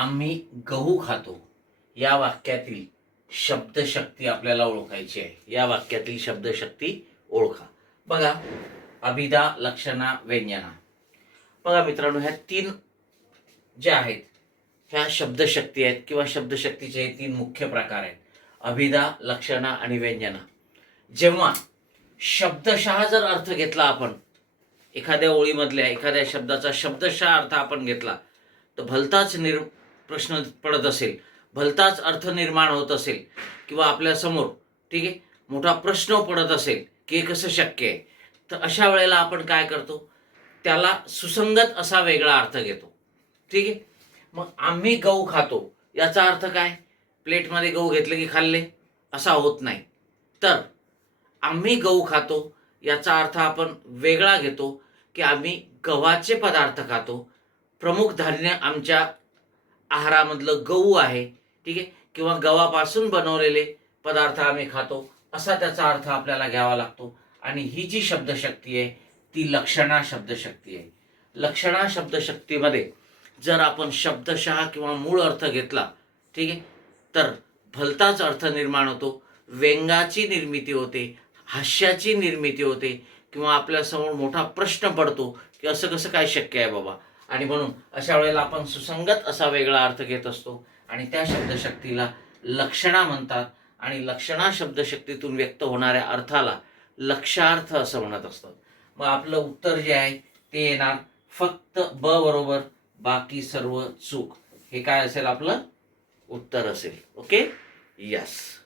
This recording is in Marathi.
आम्ही गहू खातो. या वाक्यातील शब्दशक्ती आपल्याला ओळखायची आहे. या वाक्यातील शब्दशक्ती ओळखा. बघा अभिदा लक्षणा व्यंजना. बघा मित्रांनो ह्या तीन ज्या आहेत ह्या शब्दशक्ती आहेत किंवा शब्दशक्तीचे हे तीन मुख्य प्रकार आहेत. अभिदा लक्षणा आणि व्यंजना. जेव्हा शब्दशः जर अर्थ घेतला आपण एखाद्या ओळीमधल्या एखाद्या शब्दाचा शब्दशः अर्थ आपण घेतला तर भलताच निर प्रश्न पडत असेल भलताच अर्थ निर्माण होत असेल किंवा आपल्यासमोर ठीक आहे मोठा प्रश्न पडत असेल की हे कसं शक्य आहे तर अशा वेळेला आपण काय करतो? त्याला सुसंगत असा वेगळा अर्थ घेतो. ठीक आहे? मग आम्ही गहू खातो याचा अर्थ काय? प्लेटमध्ये गहू घेतले की खाल्ले? असा होत नाही. तर आम्ही गहू खातो याचा अर्थ आपण वेगळा घेतो की आम्ही गव्हाचे पदार्थ खातो. प्रमुख धान्य आमच्या आहारामधलं गहू आहे ठीक आहे? किंवा गव्हापासून बनवलेले पदार्थ आम्ही खातो असा त्याचा अर्थ आपल्याला घ्यावा लागतो. आणि ही जी शब्दशक्ती आहे ती लक्षणा शब्दशक्ती आहे. लक्षणा शब्दशक्तीमध्ये जर आपण शब्दशः किंवा मूळ अर्थ घेतला ठीक आहे? तर भलताच अर्थ निर्माण होतो. व्यंगाची निर्मिती होते हास्याची निर्मिती होते किंवा आपल्यासमोर मोठा प्रश्न पडतो की असं कसं काय शक्य आहे बाबा? आणि म्हणून अशा वेळेला आपण सुसंगत असा वेगळा अर्थ घेत असतो. आणि त्या शब्दशक्तीला लक्षणा म्हणतात. आणि लक्षणा शब्दशक्तीतून व्यक्त होणाऱ्या अर्थाला लक्षार्थ असं म्हणत असतात. मग आपलं उत्तर जे आहे ते येणार फक्त ब बरोबर बाकी सर्व चूक. हे काय असेल आपलं? उत्तर असेल. ओके? यस